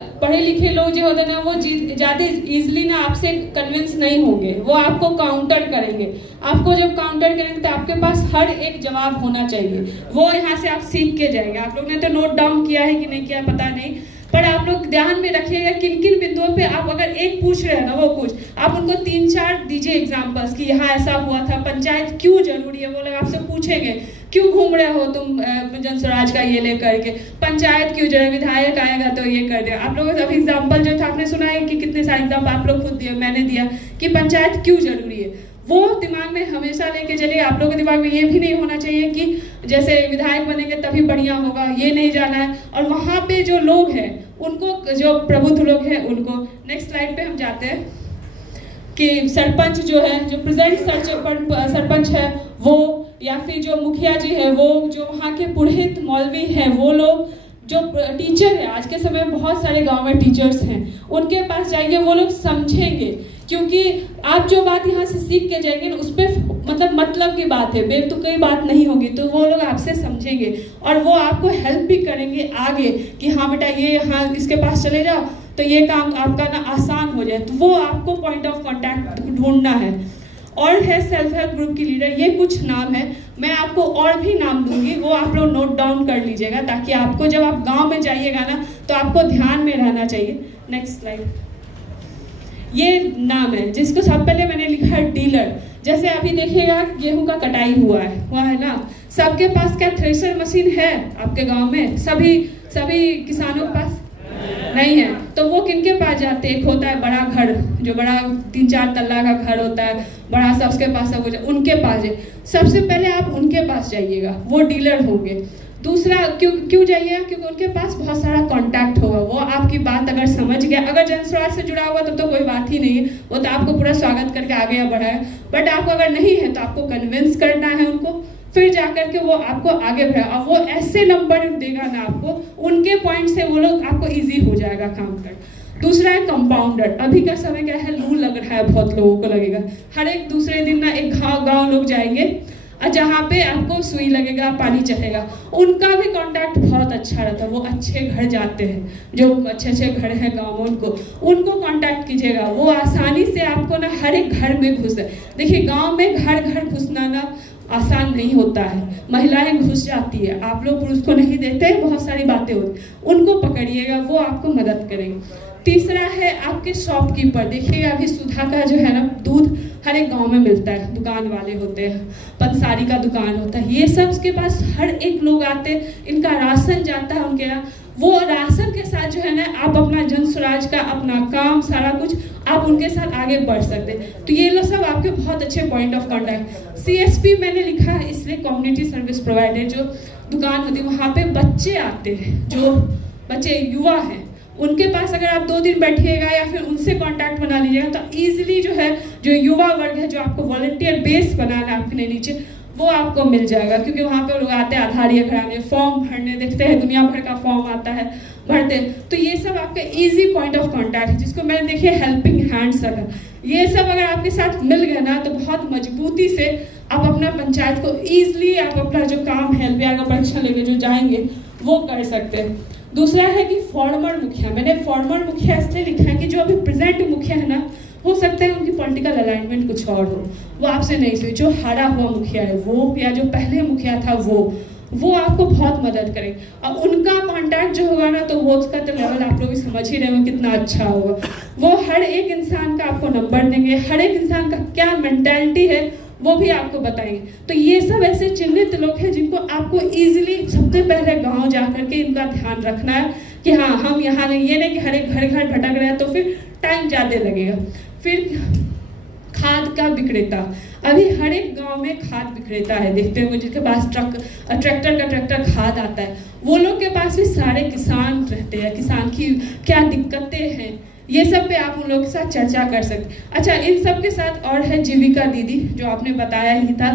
पढ़े लिखे लोग जो होते हैं ना, वो ज़्यादा इजीली ना आपसे कन्विंस नहीं होंगे, वो आपको काउंटर करेंगे। आपको जब काउंटर करेंगे तो आपके पास हर एक जवाब होना चाहिए, वो यहाँ से आप सीख के जाएंगे। आप लोग ने तो नोट डाउन किया है कि नहीं किया पता नहीं, पर आप लोग ध्यान में रखिएगा किन किन बिंदुओं पे आप अगर एक पूछ रहे हैं ना, वो कुछ आप उनको 3-4 दीजिए एग्जाम्पल्स कि यहाँ ऐसा हुआ था, पंचायत क्यों जरूरी है, वो लोग आपसे पूछेंगे क्यों घूम रहे हो तुम जन स्वराज का ये लेकर के, पंचायत क्यों जरूरी, विधायक आएगा तो ये कर देगा। आप लोगों का एग्जाम्पल जो था आपने सुना है कि कितने सारे एग्जाम्पल आप लोग खुद दिए, मैंने दिया कि पंचायत क्यों जरूरी है, वो दिमाग में हमेशा लेके चलिए। आप लोगों के दिमाग में ये भी नहीं होना चाहिए कि जैसे विधायक बनेंगे तभी बढ़िया होगा, ये नहीं जाना है। और वहाँ पे जो लोग हैं उनको, जो प्रबुद्ध लोग हैं उनको, नेक्स्ट स्लाइड पे हम जाते हैं कि सरपंच जो है, जो प्रेजेंट सरपंच है वो, या फिर जो मुखिया जी है वो, जो वहाँ के पुरोहित मौलवी हैं वो लोग, जो टीचर है, आज के समय में बहुत सारे गांव में टीचर्स हैं, उनके पास जाइए, वो लोग समझेंगे। क्योंकि आप जो बात यहाँ से सीख के जाएंगे ना, उस पर मतलब की बात है, बेतुकी बात नहीं होगी, तो वो लोग आपसे समझेंगे और वो आपको हेल्प भी करेंगे आगे कि हाँ बेटा ये, हाँ इसके पास चले जाओ तो ये काम आपका ना आसान हो जाए। तो वो आपको पॉइंट ऑफ कॉन्टैक्ट ढूंढना है। और है सेल्फ हेल्प ग्रुप की लीडर, ये कुछ नाम है, मैं आपको और भी नाम दूंगी, वो आप लोग नोट डाउन कर लीजिएगा ताकि आपको जब आप गांव में जाइएगा ना तो आपको ध्यान में रहना चाहिए। Next slide. ये नाम है जिसको सब पहले मैंने लिखा है डीलर। जैसे अभी देखिएगा गेहूं का कटाई हुआ है ना, सबके पास क्या थ्रेशर मशीन है आपके गांव में? सभी किसानों के पास नहीं है, तो वो किनके पास जाते हैं? एक होता है बड़ा घर, जो बड़ा 3-4 तल्ला का घर होता है बड़ा सा, उसके पास सब हो, उनके पास जाइए। सबसे पहले आप उनके पास जाइएगा, वो डीलर होंगे। दूसरा क्यों जाइएगा? क्योंकि उनके पास बहुत सारा कांटेक्ट होगा, वो आपकी बात अगर समझ गया, अगर जन स्वराज से जुड़ा हुआ तो कोई बात ही नहीं है, वो तो आपको पूरा स्वागत करके आगे बढ़ाए। बट आपको अगर नहीं है तो आपको कन्विंस करना है उनको, फिर जाकर के वो आपको आगे बढ़ाए। और वो ऐसे नंबर देगा ना आपको, उनके पॉइंट से वो लोग आपको इजी हो जाएगा काम कर। दूसरा है कंपाउंडर। अभी का समय क्या है, लू लग रहा है, बहुत लोगों को लगेगा, हर एक दूसरे दिन ना एक गाँव लोग जाएंगे और जहाँ पे आपको सुई लगेगा, पानी चढ़ेगा, उनका भी कांटेक्ट बहुत अच्छा रहता है। वो अच्छे घर जाते हैं, जो अच्छे घर हैं गाँव में, उनको कांटेक्ट कीजिएगा। वो आसानी से आपको ना हर एक घर में घुस है। देखिए गांव में घर घुसना ना आसान नहीं होता है, महिलाएं घुस जाती है, आप लोग पुरुष को नहीं देते, बहुत सारी बातें होती, उनको पकड़िएगा, वो आपको मदद करेंगे। तीसरा है आपके शॉपकीपर। देखिएगा अभी सुधा का जो है ना दूध हर एक गांव में मिलता है, दुकान वाले होते हैं, पंसारी का दुकान होता है, ये सब उसके पास हर एक लोग आते हैं, इनका राशन जाता है उनके यहाँ। वो राशन के साथ जो है ना आप अपना जन स्वराज का अपना काम सारा कुछ आप उनके साथ आगे बढ़ सकते हैं। तो ये लोग सब आपके बहुत अच्छे पॉइंट ऑफ कॉन्टैक्ट। CSP मैंने लिखा है इसलिए, कम्युनिटी सर्विस प्रोवाइडर, जो दुकान होती है वहाँ पे बच्चे आते हैं, जो बच्चे युवा हैं, उनके पास अगर आप 2 दिन बैठिएगा या फिर उनसे कांटेक्ट बना लीजिएगा तो इजीली जो है, जो युवा वर्ग है, जो आपको वॉलंटियर बेस बनाना है अपने नीचे, वो आपको मिल जाएगा। क्योंकि वहाँ पे लोग आते हैं आधार ये कराने, फॉर्म भरने, देखते हैं दुनिया भर का फॉर्म आता है, भरते हैं। तो ये सब आपके इजी पॉइंट ऑफ कांटेक्ट है, जिसको मैंने देखिए हेल्पिंग हैंड्स रखा। ये सब अगर आपके साथ मिल गए ना तो बहुत मजबूती से आप अपना पंचायत को ईजिली आप अपना जो काम है LBR का परीक्षा लेके जो जाएंगे वो कर सकते हैं। दूसरा है कि फॉर्मर मुखिया। मैंने फॉर्मर मुखिया इसलिए लिखा है कि जो अभी प्रेजेंट मुखिया है ना, हो सकता है उनकी पॉलिटिकल अलाइनमेंट कुछ और हो, वो आपसे नहीं सुई। जो हारा हुआ मुखिया है वो, या जो पहले मुखिया था वो आपको बहुत मदद करेंगे। और उनका कांटेक्ट जो होगा ना, तो वो उसका तो लेवल आप लोग भी समझ ही रहे हो कितना अच्छा होगा। वो हर एक इंसान का आपको नंबर देंगे, हर एक इंसान का क्या मेंटालिटी है वो भी आपको बताएंगे। तो ये सब ऐसे चिन्हित लोग हैं जिनको आपको इजीली सबसे पहले गांव जा करके इनका ध्यान रखना है कि हाँ हम यहाँ नहीं, ये नहीं कि हर एक घर भटक रहे हैं तो फिर टाइम ज़्यादा लगेगा। फिर खाद का विक्रेता। अभी हर एक गांव में खाद विक्रेता है, देखते होंगे जिसके पास ट्रैक्टर खाद आता है, वो लोग के पास भी सारे किसान रहते हैं। किसान की क्या दिक्कतें हैं, ये सब पे आप उन लोगों के साथ चर्चा कर सकते हैं। अच्छा, इन सब के साथ और है जीविका दीदी, जो आपने बताया ही था।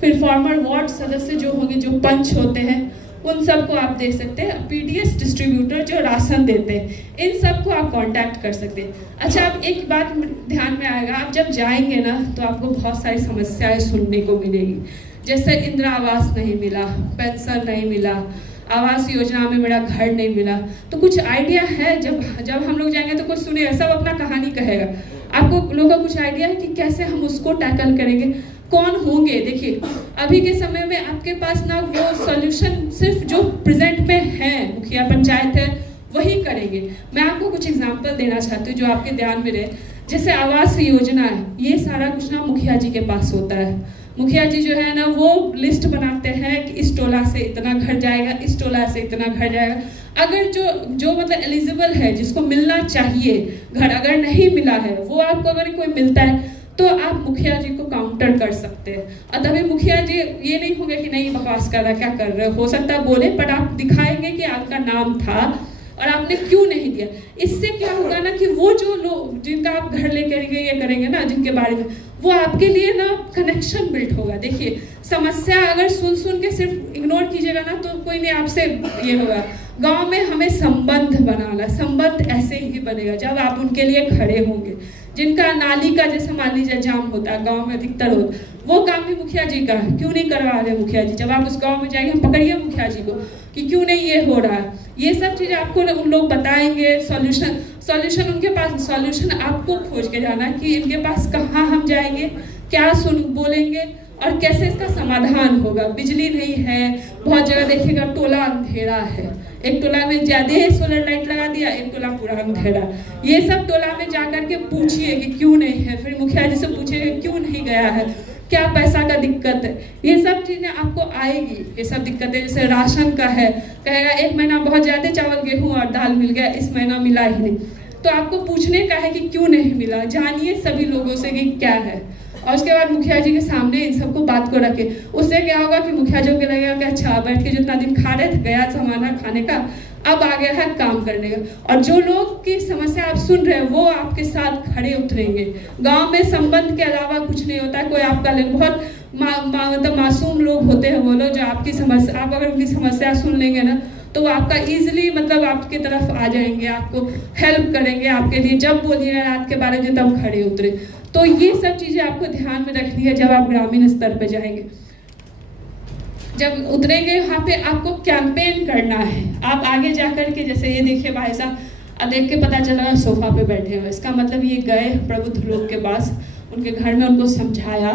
फिर फॉर्मर वार्ड सदस्य जो होंगे, जो पंच होते हैं, उन सबको आप देख सकते हैं। PDS डिस्ट्रीब्यूटर जो राशन देते हैं, इन सबको आप कांटेक्ट कर सकते हैं। अच्छा, अब एक बात ध्यान में आएगा, आप जब जाएंगे ना तो आपको बहुत सारी समस्याएं सुनने को मिलेगी, जैसे इंदिरा आवास नहीं मिला, पेंशन नहीं मिला, आवास योजना में मेरा घर नहीं मिला। तो कुछ आइडिया है, जब हम लोग जाएंगे तो कुछ सुनेगा, सब अपना कहानी कहेगा। आपको लोगों का कुछ आइडिया है कि कैसे हम उसको टैकल करेंगे, कौन होंगे? देखिए अभी के समय में आपके पास ना वो सॉल्यूशन सिर्फ जो प्रेजेंट में है, मुखिया पंचायत है, वही करेंगे। मैं आपको कुछ एग्जांपल देना चाहती हूँ जो आपके ध्यान में रहे। जैसे आवास योजना है, ये सारा कुछ ना मुखिया जी के पास होता है। मुखिया जी जो है ना वो लिस्ट बनाते हैं कि इस टोला से इतना घर जाएगा, इस टोला से इतना घर जाएगा। अगर जो मतलब एलिजिबल है, जिसको मिलना चाहिए घर, अगर नहीं मिला है, वो आपको अगर कोई मिलता है तो आप मुखिया जी को काउंटर कर सकते हैं। और तभी मुखिया जी ये नहीं होंगे कि नहीं बकवास कर रहा, क्या कर रहे हो सकता है बोले, बट आप दिखाएंगे कि आपका नाम था और आपने क्यों नहीं दिया। इससे क्या होगा ना कि वो जो लोग जिनका आप घर लेकर ये करेंगे ना, जिनके बारे में, वो आपके लिए ना कनेक्शन बिल्ड होगा। देखिए समस्या अगर सुन के सिर्फ इग्नोर कीजिएगा ना तो कोई नहीं आपसे ये होगा। गांव में हमें संबंध बनाना, संबंध ऐसे ही बनेगा जब आप उनके लिए खड़े होंगे। जिनका नाली का जैसे मान लीजिए जाम होता है गांव में अधिकतर होता, वो काम भी मुखिया जी का है, क्यों नहीं करवा रहे मुखिया जी? जब आप उस गांव में जाएंगे, हम पकड़िए मुखिया जी को कि क्यों नहीं ये हो रहा है। ये सब चीज़ आपको उन लोग बताएंगे। सॉल्यूशन उनके पास, सॉल्यूशन आपको खोज के जाना है कि इनके पास कहाँ हम जाएंगे, क्या बोलेंगे और कैसे इसका समाधान होगा। बिजली नहीं है, बहुत जगह देखिएगा टोला अंधेरा है, एक टोला में ज्यादा सोलर लाइट लगा दिया, एक टोला पूरा अंधेरा। ये सब टोला में जाकर के पूछिए कि क्यों नहीं है, फिर मुखिया जी से पूछिए क्यों नहीं गया है, क्या पैसा का दिक्कत है। ये सब चीजें आपको आएगी, ये सब दिक्कतें। जैसे राशन का है, कहेगा एक महीना बहुत ज्यादा चावल गेहूं और दाल मिल गया, इस महीना मिला ही नहीं। तो आपको पूछने का है कि क्यों नहीं मिला, जानिए सभी लोगों से कि क्या है, और उसके बाद मुखिया जी के सामने इन सबको बात को रखे। उससे क्या होगा कि मुखिया जी को लगेगा कि अच्छा बैठ के जितना दिन खा रहे थे, गया जमाना खाने का, अब आ गया है काम करने का। और जो लोग की समस्या आप सुन रहे हैं वो आपके साथ खड़े उतरेंगे। गांव में संबंध के अलावा कुछ नहीं होता। कोई आपका बहुत मतलब मासूम लोग होते हैं वो लोग, जो आपकी समस्या, आप अगर उनकी समस्या सुन लेंगे ना तो वो आपका इजीली मतलब आपकी तरफ आ जाएंगे, आपको हेल्प करेंगे। आपके लिए जब बोलिएगा रात के 12 बजे तब खड़े उतरे। तो ये सब चीजें आपको ध्यान में रखनी है जब आप ग्रामीण स्तर पर जाएंगे। जब उतरेंगे वहाँ पे आपको कैंपेन करना है। आप आगे जाकर के, जैसे ये देखिए भाई साहब, देख के पता चला सोफा पे बैठे हुए, इसका मतलब ये गए प्रबुद्ध लोग के पास, उनके घर में उनको समझाया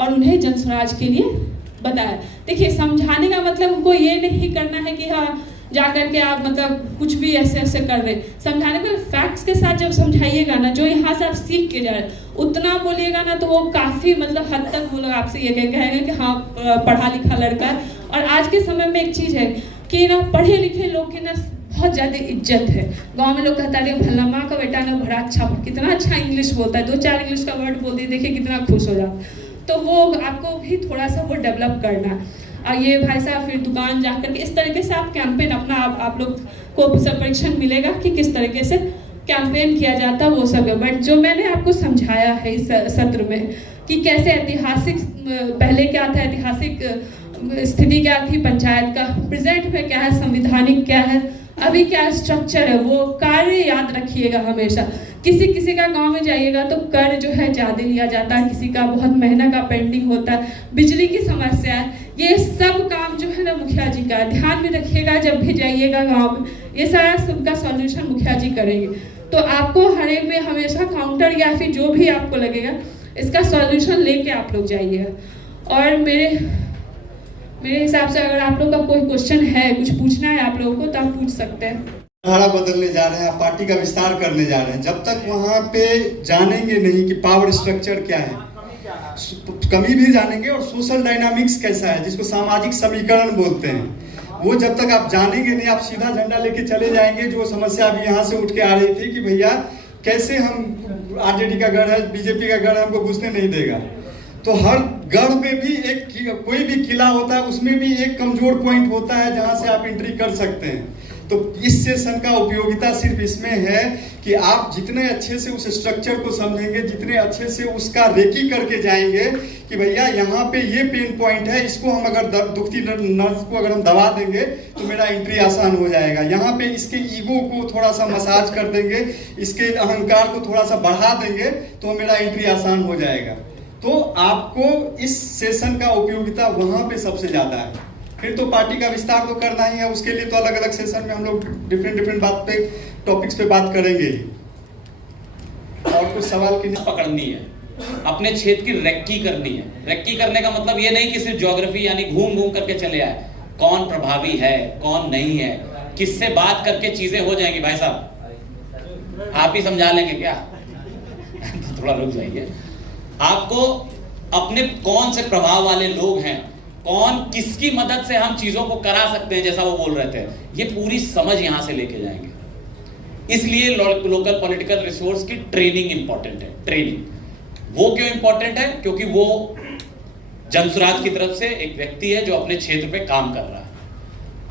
और उन्हें जनस्वराज के लिए बताया। देखिए समझाने का मतलब उनको ये नहीं करना है कि हाँ जाकर के आप मतलब कुछ भी ऐसे ऐसे कर रहे। समझाने में फैक्ट्स के साथ जब समझाइएगा ना, जो यहाँ से आप सीख के जा रहे हैं उतना बोलिएगा ना, तो वो काफ़ी मतलब हद तक वो लोग आपसे ये कहेंगे कि हाँ पढ़ा लिखा लड़का है। और आज के समय में एक चीज़ है कि ना पढ़े लिखे लोग की ना बहुत ज़्यादा इज्जत है। गांव में लोग कहता है भला माँ का बेटा ना बड़ा अच्छा, कितना अच्छा इंग्लिश बोलता है, 2-4 इंग्लिश का वर्ड बोल दिए, देखिए कितना खुश हो जाता। तो वो आपको भी थोड़ा सा वो डेवलप करना है। और ये भाई साहब फिर दुकान जाकर के इस तरीके से आप कैंपेन अपना आप लोग को सब परीक्षण मिलेगा कि किस तरीके से कैंपेन किया जाता है वो सब। बट जो मैंने आपको समझाया है इस सत्र में कि कैसे ऐतिहासिक, पहले क्या था, ऐतिहासिक स्थिति क्या थी पंचायत का, प्रेजेंट में क्या है, संविधानिक क्या है, अभी क्या स्ट्रक्चर है, वो कार्य याद रखिएगा हमेशा। किसी का गांव में जाइएगा तो कर जो है ज़्यादा लिया जाता है, किसी का बहुत महीना का पेंडिंग होता है, बिजली की समस्या है, ये सब काम जो है ना मुखिया जी का ध्यान में रखिएगा। जब भी जाइएगा गांव में ये सारा सबका सॉल्यूशन मुखिया जी करेंगे। तो आपको हर एक में हमेशा काउंटर या फिर जो भी आपको लगेगा इसका सॉल्यूशन लेके आप लोग जाइएगा। और मेरे हिसाब से अगर आप लोग का कोई क्वेश्चन है, कुछ पूछना है आप लोगों को, तो आप पूछ सकते हैं। धारा बदलने जा रहे हैं, आप पार्टी का विस्तार करने जा रहे हैं। जब तक वहाँ पे जानेंगे नहीं कि पावर स्ट्रक्चर क्या है, कमी भी जानेंगे और सोशल डायनामिक्स कैसा है, जिसको सामाजिक समीकरण बोलते हैं, वो जब तक आप जानेंगे नहीं, आप सीधा झंडा लेके चले जाएंगे। जो समस्या अभी यहाँ से उठ के आ रही थी कि भैया कैसे हम आरजेडी का गढ़ है, बीजेपी का गढ़ हमको घुसने नहीं देगा। तो हर गढ़ में भी एक कोई भी किला होता है, उसमें भी एक कमजोर पॉइंट होता है जहां से आप एंट्री कर सकते हैं। तो इस सेशन का उपयोगिता सिर्फ इसमें है कि आप जितने अच्छे से उस स्ट्रक्चर को समझेंगे, जितने अच्छे से उसका रेकी करके जाएंगे कि भैया यहाँ पे ये पेन पॉइंट है, इसको हम अगर दुखती नर्स को अगर हम दबा देंगे तो मेरा एंट्री आसान हो जाएगा। यहाँ पे इसके ईगो को थोड़ा सा मसाज कर देंगे, इसके अहंकार को थोड़ा सा बढ़ा देंगे तो मेरा एंट्री आसान हो जाएगा। तो आपको इस सेशन का उपयोगिता वहाँ पे सबसे ज़्यादा है। फिर तो पार्टी का विस्तार तो करना ही है, उसके लिए तो अलग अलग सेशन में हम लोग डिफरेंट बात पे टॉपिक्स पे बात करेंगे ही। और कुछ सवाल की पकड़नी है, अपने क्षेत्र की रेक्की करनी है। रेक्की करने का मतलब ये नहीं कि सिर्फ ज्योग्राफी यानी घूम घूम करके चले आए, कौन प्रभावी है कौन नहीं है, किससे बात करके चीजें हो जाएंगी। भाई साहब आप ही समझा लेंगे क्या? तो थोड़ा रुक जाइए। आपको अपने कौन से प्रभाव वाले लोग हैं, कौन किसकी मदद से हम चीजों को करा सकते हैं, जैसा वो बोल रहे थे, ये पूरी समझ यहां से लेके जाएंगे। इसलिए लोकल पॉलिटिकल रिसोर्स की ट्रेनिंग इंपॉर्टेंट है। ट्रेनिंग वो क्यों इंपॉर्टेंट है? क्योंकि वो जनसुराज की तरफ से एक व्यक्ति है जो अपने क्षेत्र पे काम कर रहा है।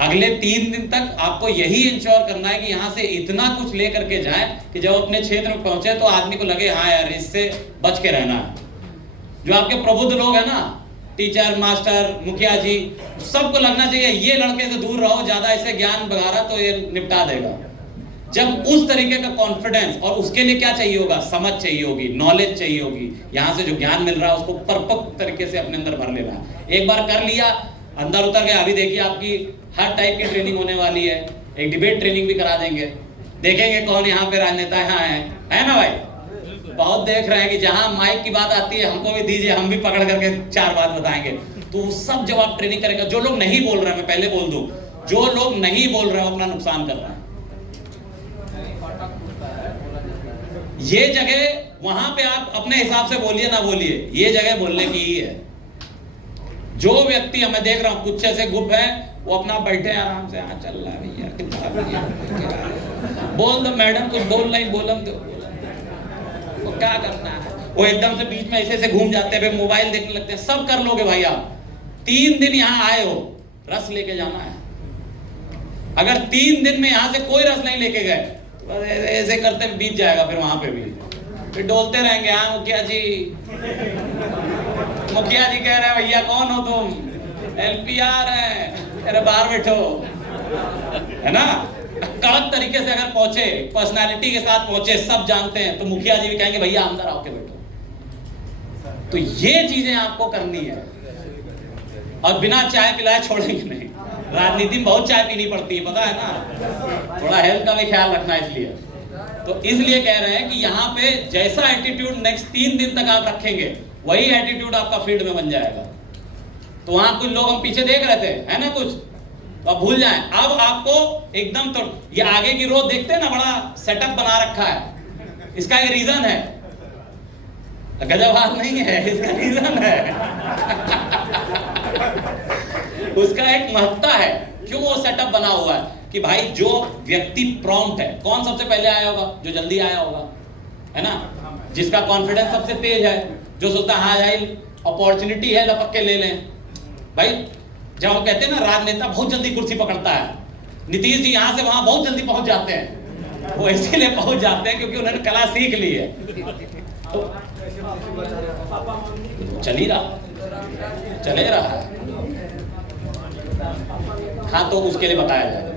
अगले 3 दिन तक आपको यही इंश्योर करना है कि यहां से इतना कुछ लेकर के जाए कि जब अपने क्षेत्र में पहुंचे तो आदमी को लगे हाँ यार इससे बच के रहना है। जो आपके प्रबुद्ध लोग हैं ना, टीचर मास्टर मुखिया जी, सबको लगना चाहिए ये लड़के से दूर रहो, ज्यादा इससे ज्ञान बघारा तो ये निपटा देगा। जब उस तरीके का कॉन्फिडेंस, और उसके लिए क्या चाहिए होगा? समझ चाहिए होगी, नॉलेज चाहिए होगी। यहां से जो ज्ञान मिल रहा है उसको परिपक्व तरीके से अपने अंदर भर लेना है। एक बार कर लिया, अंदर उतर गया। अभी देखिए आपकी हर टाइप की ट्रेनिंग होने वाली है। एक डिबेट ट्रेनिंग भी करा देंगे, देखेंगे कौन यहाँ पे राजनेता है ना भाई? बहुत देख रहे हैं कि जहां माइक की बात आती है हमको भी दीजिए, हम भी पकड़ करके 4 बात बताएंगे। तो सब जब आप ट्रेनिंग करेंगे, जो लोग नहीं बोल रहे हैं, मैं पहले बोल दूं, जो लोग नहीं बोल रहे हैं अपना नुकसान कर रहे हैं। ये जगह वहां पे आप अपने हिसाब से बोलिए ना बोलिए, ये जगह बोलने की ही है। जो व्यक्ति मैं देख रहा हूं कुछ ऐसे गुप है, वो अपना बैठे आराम से, हाँ चल रहा है भैया, बोल दो मैडम, कुछ बोल नहीं बोलम तो वो क्या करना है। वो एकदम से बीच में ऐसे घूम जाते हैं, मोबाइल देखने लगते हैं। सब कर लोगे भाई आप। 3 दिन यहां आए हो, रस लेके जाना है। अगर 3 दिन में यहां से कोई रस नहीं लेके गए तो ऐसे करते बीत जाएगा। फिर वहां पे भी फिर डोलते रहेंगे। हाँ मुखिया जी कह रहे हैं भैया कौन हो तुम? LPR है, अरे बाहर बैठो, है ना? कड़क तरीके से अगर पहुंचे, पर्सनालिटी के साथ पहुंचे, सब जानते हैं, तो मुखिया जी भी कहेंगे भैया अंदर आओ के बैठो। तो ये चीजें आपको करनी है, और बिना चाय पिलाए छोड़ेंगे नहीं। राजनीति में बहुत चाय पीनी पड़ती है, पता है ना? थोड़ा हेल्थ का भी ख्याल रखना है। इसलिए तो इसलिए कह रहे हैं कि यहाँ पे जैसा एटीट्यूड नेक्स्ट 3 दिन तक आप रखेंगे, वही एटीट्यूड आपका फील्ड में बन जाएगा। तो वहां कुछ लोग हम पीछे देख रहे थे, है ना कुछ, तो अब भूल जाएं। अब आपको एकदम, तो ये आगे की रो देखते हैं ना, बड़ा सेटअप बना रखा है। इसका एक रीजन है, गजबात नहीं है, इसका रीजन है। उसका एक महत्ता है। क्यों वो सेटअप बना हुआ है? कि भाई जो व्यक्ति प्रॉम्प्ट है, कौन सबसे पहले आया होगा? जो जल्दी आया होगा, है ना? जिसका कॉन्फिडेंस सबसे तेज है, जो सोचता है हाँ भाई अपॉर्चुनिटी है, लपक के ले लें। भाई जब वो कहते हैं ना राजनेता बहुत जल्दी कुर्सी पकड़ता है, नीतीश जी यहां से वहां बहुत जल्दी पहुंच जाते हैं। वो इसीलिए पहुंच जाते हैं क्योंकि उन्होंने कला सीख ली है। तो चले रहा है। हाँ, तो उसके लिए बताया जाए।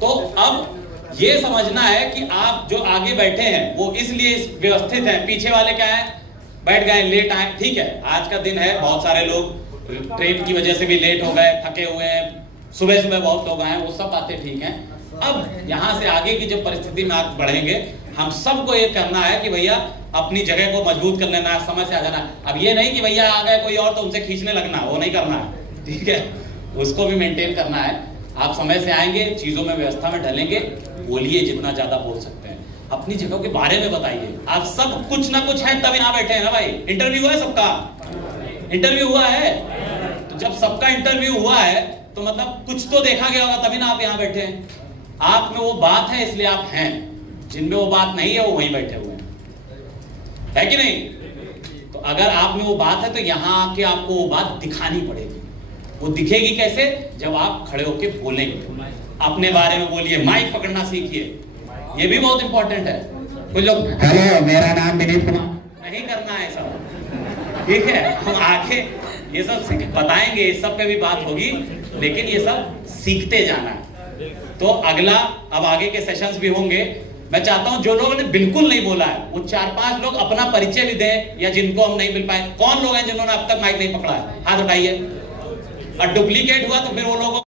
तो अब ये समझना है कि आप जो आगे बैठे हैं वो इसलिए व्यवस्थित हैं। पीछे वाले क्या है, बैठ गए, लेट आए, ठीक है, आज का दिन है, बहुत सारे लोग ट्रेन की वजह से भी लेट हो गए, थके हुए हैं, सुबह सुबह बहुत लोग आए, वो सब बातें ठीक हैं। अब यहाँ से आगे की जब परिस्थिति में आप बढ़ेंगे, हम सबको ये करना है कि भैया अपनी जगह को मजबूत कर लेना है, समय से आ जाना। अब ये नहीं कि भैया आ गए कोई और तो उनसे खींचने लगना, वो नहीं करना है, ठीक है, उसको भी मेंटेन करना है। आप समय से आएंगे, चीजों में व्यवस्था में ढलेंगे, बोलिए जितना ज्यादा बोल सकते हैं, अपनी जगह के बारे में बताइए। आप सब कुछ ना कुछ है तब यहाँ बैठे हैं ना भाई। इंटरव्यू हुआ है सबका, इंटरव्यू हुआ है, तो जब सबका इंटरव्यू हुआ है तो मतलब कुछ तो देखा गया होगा, तभी ना आप यहाँ बैठे हैं। आप में वो बात है इसलिए आप हैं, जिनमें वो बात नहीं है वो वहीं बैठे हुए हैं, है कि नहीं? तो अगर आप में वो बात है तो यहाँ आके आपको वो बात दिखानी पड़ेगी। वो दिखेगी कैसे? जब आप खड़े होके बोलेंगे, अपने बारे में बोलिए, माइक पकड़ना सीखिए, ये भी बहुत इंपॉर्टेंट है। कुछ लोग हेलो मेरा नाम विनीत कुमार, नहीं करना है सब, ठीक है? हम आके ये सब बताएंगे, इस सब पे भी बात होगी, लेकिन ये सब सीखते जाना है। तो अगला, अब आगे के सेशंस भी होंगे। मैं चाहता हूं जो लोगों ने बिल्कुल नहीं बोला है वो 4-5 लोग अपना परिचय भी दें, या जिनको हम नहीं मिल पाए। कौन लोग हैं जिन्होंने अब तक माइक नहीं पकड़ा है? हाथ उठाइए। और डुप्लीकेट हुआ तो फिर वो लोगों